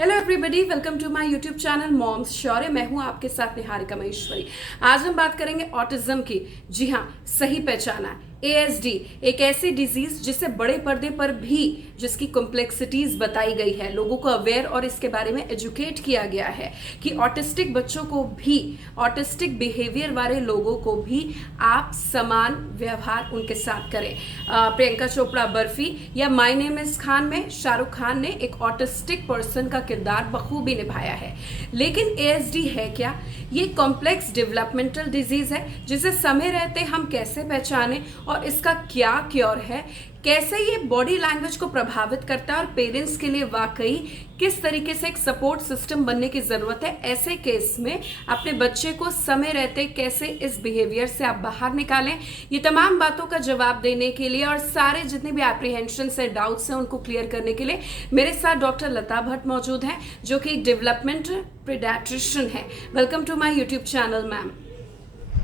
Hello everybody, welcome to my YouTube channel moms Shaurya. मैं हूं आपके साथ निहारिका महेश्वरी। आज हम बात करेंगे ऑटिज्म की। जी हां, सही पहचाना। एएसडी एक ऐसी डिजीज जिसे बड़े पर्दे पर भी जिसकी कॉम्प्लेक्सिटीज बताई गई है, लोगों को अवेयर और इसके बारे में एजुकेट किया गया है कि ऑटिस्टिक बच्चों को भी, ऑटिस्टिक बिहेवियर वाले लोगों को भी आप समान व्यवहार उनके साथ करें। प्रियंका चोपड़ा बर्फी या माय नेम इज खान में शाहरुख खान ने एक ऑटिस्टिक पर्सन का किरदार बखूबी निभाया है। लेकिन एएसडी है क्या? ये कॉम्प्लेक्स डेवलपमेंटल डिजीज है जिसे समय रहते हम कैसे पहचानें और इसका क्या क्योर है, कैसे ये बॉडी लैंग्वेज को प्रभावित करता है और पेरेंट्स के लिए वाकई किस तरीके से एक सपोर्ट सिस्टम बनने की जरूरत है। ऐसे केस में अपने बच्चे को समय रहते कैसे इस बिहेवियर से आप बाहर निकालें, ये तमाम बातों का जवाब देने के लिए और सारे जितने भी एप्रीहेंशन है, डाउट्स हैं, उनको क्लियर करने के लिए मेरे साथ डॉक्टर लता भट्ट मौजूद हैं, जो कि एक डेवलपमेंटल पीडियाट्रिशियन है। Welcome to my YouTube channel ma'am.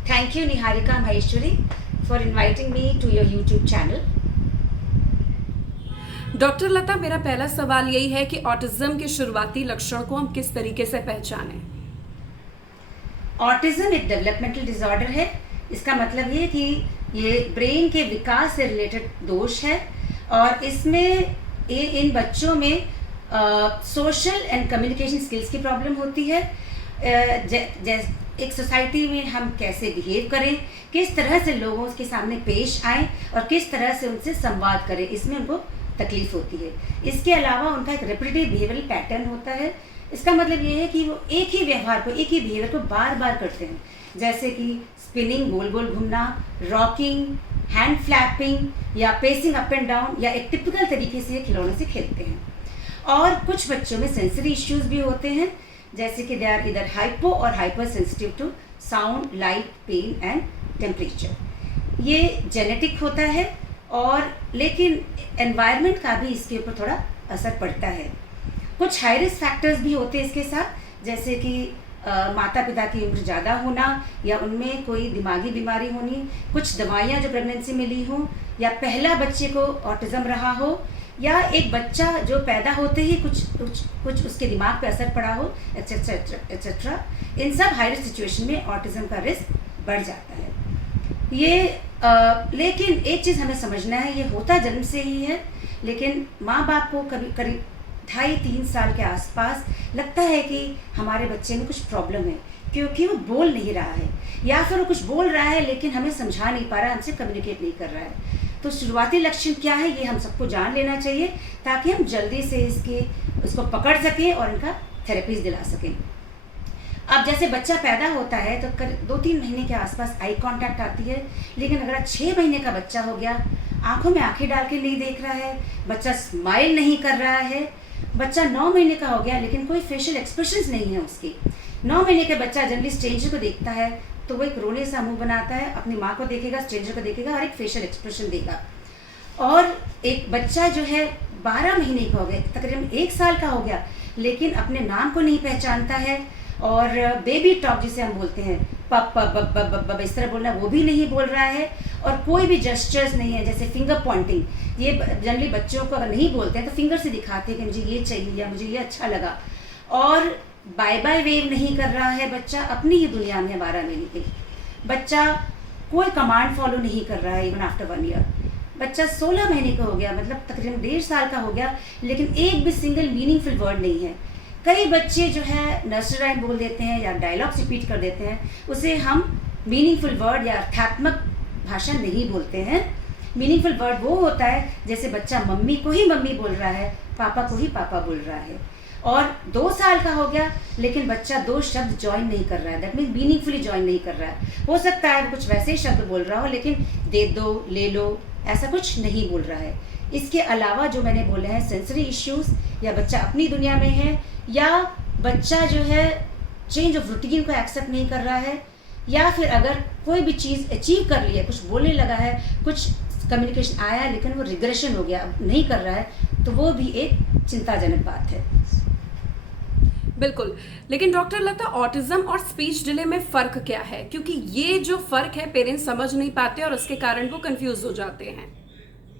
Thank you, Niharika Maheshwari, for inviting me to your YouTube channel. Doctor Lata, मेरा पहला सवाल यही है कि ऑटिज्म के शुरुआती लक्षण को हम किस तरीके से पहचानें? ऑटिज्म एक डेवलपमेंटल डिसऑर्डर है। इसका मतलब ये कि ये ब्रेन के विकास से रिलेटेड दोष है और इसमें इन बच्चों में सोशल एंड कम्युनिकेशन स्किल्स की प्रॉब्लम होती है। एक सोसाइटी में हम कैसे बिहेव करें, किस तरह से लोगों के सामने पेश आएं और किस तरह से उनसे संवाद करें, इसमें उनको तकलीफ होती है। इसके अलावा उनका एक रेपिटेटिव बिहेवियरल पैटर्न होता है। इसका मतलब ये है कि वो एक ही व्यवहार को, एक ही बिहेवियर को बार बार करते हैं, जैसे कि स्पिनिंग, गोल गोल घूमना, रॉकिंग, हैंड फ्लैपिंग या पेसिंग अप एंड डाउन, या एक टिपिकल तरीके से खिलौने से खेलते हैं। और कुछ बच्चों में सेंसरी इश्यूज भी होते हैं, जैसे कि दे आर इधर हाइपो और hyper sensitive to sound, light, pain and temperature. ये जेनेटिक होता है और लेकिन एनवायरनमेंट का भी इसके ऊपर थोड़ा असर पड़ता है। कुछ हाई रिस्क फैक्टर्स भी होते हैं इसके साथ, जैसे कि माता पिता की उम्र ज़्यादा होना या उनमें कोई दिमागी बीमारी होनी, कुछ दवाइयाँ जो प्रेगनेंसी में ली हों, या पहला बच्चे को ऑटिज्म रहा हो, या एक बच्चा जो पैदा होते ही कुछ उसके दिमाग पे असर पड़ा हो, एक्सेट्रा एक्सेट्रा। इन सब हाई रिस्क सिचुएशन में ऑटिज्म का रिस्क बढ़ जाता है। ये लेकिन एक चीज़ हमें समझना है, ये होता जन्म से ही है, लेकिन माँ बाप को कभी करीब 2.5-3 साल के आसपास लगता है कि हमारे बच्चे में कुछ प्रॉब्लम है, क्योंकि वो बोल नहीं रहा है, या फिर वो कुछ बोल रहा है लेकिन हमें समझा नहीं पा रहा, हमसे कम्युनिकेट नहीं कर रहा है। तो शुरुआती लक्षण क्या है, ये हम सबको जान लेना चाहिए ताकि हम जल्दी से उसको पकड़ सकें और इनका थेरेपीज दिला सकें। अब जैसे बच्चा पैदा होता है तो 2-3 महीने के आसपास आई कांटेक्ट आती है, लेकिन अगर 6 महीने का बच्चा हो गया, आंखों में आंखें डाल के नहीं देख रहा है, बच्चा स्माइल नहीं कर रहा है, बच्चा 9 महीने का हो गया लेकिन कोई फेशियल एक्सप्रेशंस नहीं है उसकी। 9 महीने के बच्चा जनरली स्ट्रेंजर को देखता है तो वो एक रोने सा मुंह बनाता है, अपनी माँ को देखेगा, स्ट्रेंजर को देखेगा और एक फेशियल एक्सप्रेशन देगा। और एक बच्चा जो है 12 महीने का हो गया, तकरीबन 1 साल का हो गया, लेकिन अपने नाम को नहीं पहचानता है और बेबी टॉक जिसे हम बोलते हैं, पप पप बप बप बप बप इस तरह बोलना, वो भी नहीं बोल रहा है, और कोई भी जेस्चर्स नहीं है, जैसे फिंगर पॉइंटिंग। ये जनरली बच्चों को अगर नहीं बोलते हैं तो फिंगर से दिखाते हैं कि मुझे ये चाहिए या मुझे ये अच्छा लगा। और बाय बाय वेव नहीं कर रहा है बच्चा, अपनी ही दुनिया में 12 महीने के। बच्चा कोई कमांड फॉलो नहीं कर रहा है इवन आफ्टर 1 ईयर। बच्चा 16 महीने का हो गया, मतलब तकरीबन 1.5 साल का हो गया, लेकिन एक भी सिंगल मीनिंगफुल वर्ड नहीं है। कई बच्चे जो है नर्सरी राइम बोल देते हैं या डायलॉग्स रिपीट कर देते हैं, उसे हम मीनिंगफुल वर्ड या अर्थात्मक भाषा नहीं बोलते हैं। मीनिंगफुल वर्ड वो होता है जैसे बच्चा मम्मी को ही मम्मी बोल रहा है, पापा को ही पापा बोल रहा है। और 2 साल का हो गया लेकिन बच्चा 2 शब्द ज्वाइन नहीं कर रहा है, दैट मीन्स मीनिंगफुली ज्वाइन नहीं कर रहा है। हो सकता है कुछ वैसे ही शब्द बोल रहा हो, लेकिन दे दो, ले लो, ऐसा कुछ नहीं बोल रहा है। इसके अलावा जो मैंने बोले हैं सेंसरी इश्यूज, या बच्चा अपनी दुनिया में है, या बच्चा जो है चेंज ऑफ रूटीन को एक्सेप्ट नहीं कर रहा है, या फिर अगर कोई भी चीज़ अचीव कर ली है, कुछ बोलने लगा है, कुछ कम्युनिकेशन आया है लेकिन वो रिग्रेशन हो गया, अब नहीं कर रहा है, तो वो भी एक चिंताजनक बात है। बिल्कुल। लेकिन डॉक्टर लता, ऑटिज्म और स्पीच डिले में फ़र्क क्या है? क्योंकि ये जो फ़र्क है पेरेंट्स समझ नहीं पाते और उसके कारण वो कंफ्यूज हो जाते हैं।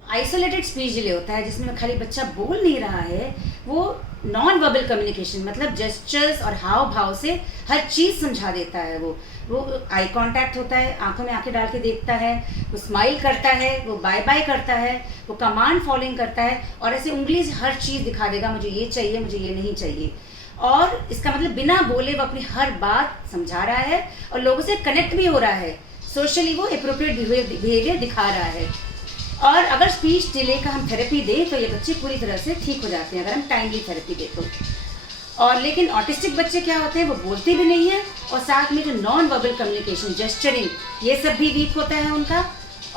आइसोलेटेड स्पीच डिले होता है जिसमें खाली बच्चा बोल नहीं रहा है, वो नॉन वर्बल कम्युनिकेशन मतलब जेस्चर्स और हाव भाव से हर चीज़ समझा देता है। वो आई कांटेक्ट होता है, आंखों में आंखें डाल के देखता है, वो स्माइल करता है, वो बाय बाय करता है, वो कमांड फॉलोइंग करता है और ऐसे उंगली से हर चीज़ दिखा देगा, मुझे ये चाहिए, मुझे ये नहीं चाहिए। और इसका मतलब बिना बोले वो अपनी हर बात समझा रहा है और लोगों से कनेक्ट भी हो रहा है, सोशली वो एप्रोप्रिएट बिहेवियर दिखा रहा है। और अगर स्पीच डिले का हम थेरेपी दें तो ये बच्चे पूरी तरह से ठीक हो जाते हैं, अगर हम टाइमली थेरेपी दें तो। और लेकिन ऑटिस्टिक बच्चे क्या होते हैं, वो बोलते भी नहीं है और साथ में जो नॉन वर्बल कम्युनिकेशन, जेस्चरिंग, ये सब भी वीक होता है उनका।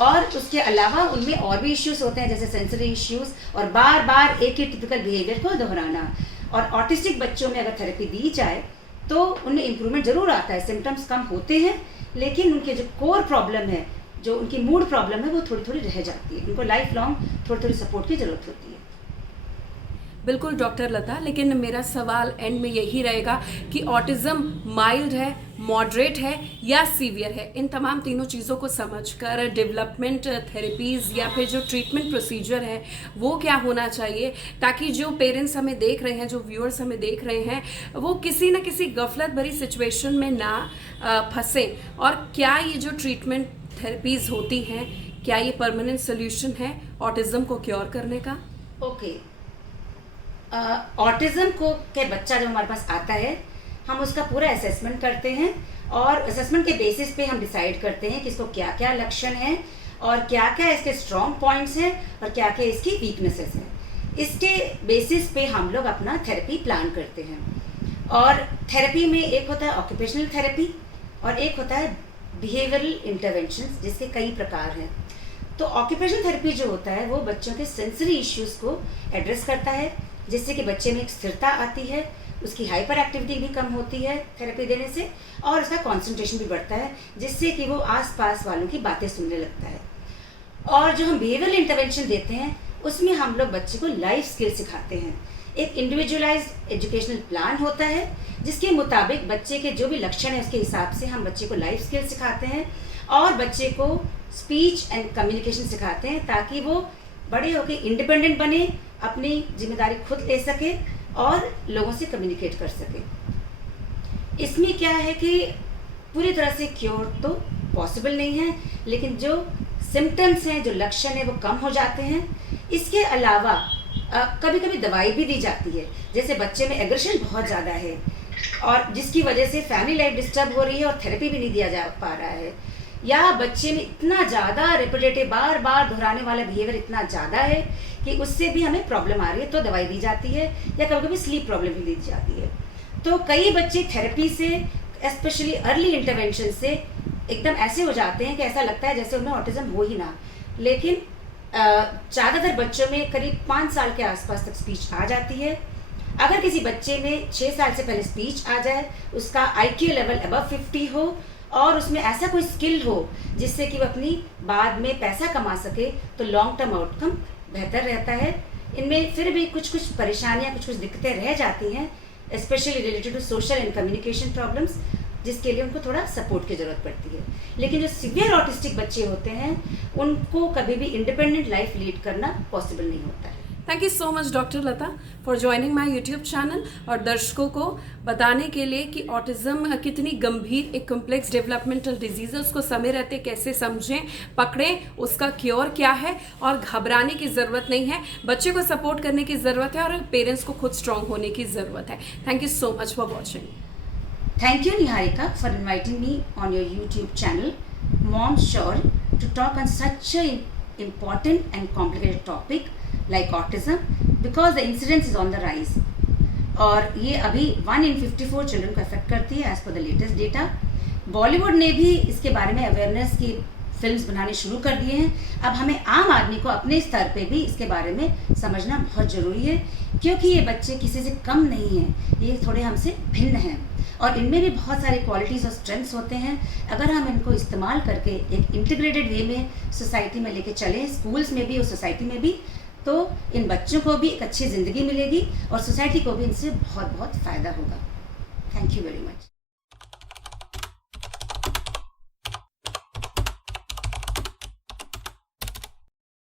और उसके अलावा उनमें और भी इश्यूज होते हैं जैसे सेंसरी इश्यूज और बार बार एक ही टिपिकल बिहेवियर को दोहराना। और ऑटिस्टिक बच्चों में अगर थेरेपी दी जाए तो उनमें इम्प्रूवमेंट जरूर आता है, सिम्टम्स कम होते हैं, लेकिन उनके जो कोर प्रॉब्लम है, जो उनकी मूड प्रॉब्लम है, वो थोड़ी थोड़ी रह जाती है। उनको लाइफ लॉन्ग थोड़ी थोड़ी सपोर्ट की जरूरत होती है। बिल्कुल डॉक्टर लता, लेकिन मेरा सवाल एंड में यही रहेगा कि ऑटिज्म माइल्ड है, मॉडरेट है या सीवियर है। इन तमाम तीनों चीज़ों को समझकर डेवलपमेंट थेरेपीज़ या फिर जो ट्रीटमेंट प्रोसीजर है वो क्या होना चाहिए, ताकि जो पेरेंट्स हमें देख रहे हैं, जो व्यूअर्स हमें देख रहे हैं, वो किसी न किसी गफलत भरी सिचुएशन में ना फंसें। और क्या ये जो ट्रीटमेंट थेरेपीज़ होती हैं, क्या ये परमानेंट सोल्यूशन है ऑटिज्म को क्योर करने का? ओके, ऑटिज्म को के बच्चा जब हमारे पास आता है, हम उसका पूरा असेसमेंट करते हैं और असेसमेंट के बेसिस पे हम डिसाइड करते हैं कि इसको क्या क्या लक्षण हैं और क्या क्या इसके स्ट्रॉन्ग पॉइंट्स हैं और क्या क्या इसकी वीकनेसेस हैं। इसके बेसिस पे हम लोग अपना थेरेपी प्लान करते हैं। और थेरेपी में एक होता है ऑक्यूपेशनल थेरेपी और एक होता है बिहेवियरल इंटरवेंशंस, जिसके कई प्रकार हैं। तो ऑक्यूपेशनल थेरेपी जो होता है वो बच्चों के सेंसरी इश्यूज को एड्रेस करता है, जिससे कि बच्चे में एक स्थिरता आती है, उसकी हाइपर एक्टिविटी भी कम होती है थेरेपी देने से और उसका कंसंट्रेशन भी बढ़ता है, जिससे कि वो आसपास वालों की बातें सुनने लगता है। और जो हम बिहेवियरल इंटरवेंशन देते हैं उसमें हम लोग बच्चे को लाइफ स्किल सिखाते हैं। एक इंडिविजुअलाइज्ड एजुकेशनल प्लान होता है जिसके मुताबिक बच्चे के जो भी लक्षण है उसके हिसाब से हम बच्चे को लाइफ स्किल सिखाते हैं और बच्चे को स्पीच एंड कम्युनिकेशन सिखाते हैं, ताकि वो बड़े होकर इंडिपेंडेंट बने, अपनी जिम्मेदारी खुद ले सके और लोगों से कम्युनिकेट कर सके। इसमें क्या है कि पूरी तरह से क्योर तो पॉसिबल नहीं है, लेकिन जो सिम्टम्स हैं, जो लक्षण हैं, वो कम हो जाते हैं। इसके अलावा कभी कभी दवाई भी दी जाती है, जैसे बच्चे में एग्रेशन बहुत ज़्यादा है और जिसकी वजह से फैमिली लाइफ डिस्टर्ब हो रही है और थेरेपी भी नहीं दिया जा पा रहा है, या बच्चे में इतना ज़्यादा रिपीटेटिव बार बार दोहराने वाला बिहेवियर इतना ज़्यादा है कि उससे भी हमें प्रॉब्लम आ रही है, तो दवाई दी जाती है, या कभी कभी स्लीप प्रॉब्लम भी दी जाती है। तो कई बच्चे थेरेपी से, स्पेशली अर्ली इंटरवेंशन से, एकदम ऐसे हो जाते हैं कि ऐसा लगता है जैसे उन्हें ऑटिज्म हो ही ना। लेकिन ज़्यादातर बच्चों में करीब 5 साल के आसपास तक स्पीच आ जाती है। अगर किसी बच्चे में 6 साल से पहले स्पीच आ जाए, उसका IQ लेवल अबव 50 हो और उसमें ऐसा कोई स्किल हो जिससे कि वो अपनी बाद में पैसा कमा सके, तो लॉन्ग टर्म आउटकम बेहतर रहता है। इनमें फिर भी कुछ कुछ परेशानियां, कुछ कुछ दिक्कतें रह जाती हैं, specially related to social and communication problems, जिसके लिए उनको थोड़ा सपोर्ट की ज़रूरत पड़ती है। लेकिन जो सीवियर ऑटिस्टिक बच्चे होते हैं उनको कभी भी इंडिपेंडेंट लाइफ लीड करना पॉसिबल नहीं होता है। Thank you so much doctor Lata for joining my YouTube channel और दर्शकों को बताने के लिए कि ऑटिज्म कितनी गंभीर एक कॉम्प्लेक्स डेवलपमेंटल डिजीज है, उसको समय रहते कैसे समझें, पकड़ें, उसका क्योर क्या है और घबराने की ज़रूरत नहीं है। बच्चे को सपोर्ट करने की ज़रूरत है और पेरेंट्स को खुद स्ट्रांग होने की ज़रूरत है। Thank you so much for watching. Thank you, Niharika, for inviting me on your YouTube channel, Mom's Shore, to talk on such an important and complicated topic like autism, because the incidence is on the rise. और ये अभी 1 in 54 children को affect करती है as per the latest data. Bollywood ने भी इसके बारे में अवेयरनेस की फिल्म्स बनाने शुरू कर दिए हैं। अब हमें आम आदमी को अपने स्तर पे भी इसके बारे में समझना बहुत ज़रूरी है, क्योंकि ये बच्चे किसी से कम नहीं हैं, ये थोड़े हमसे भिन्न हैं और इनमें भी बहुत सारे क्वालिटीज़ और स्ट्रेंथ्स होते हैं। अगर हम इनको इस्तेमाल करके एक इंटीग्रेटेड वे में सोसाइटी में लेके चलें, स्कूल्स में भी और सोसाइटी में भी, तो इन बच्चों को भी एक अच्छी ज़िंदगी मिलेगी और सोसाइटी को भी इनसे बहुत बहुत फ़ायदा होगा। Thank you very much.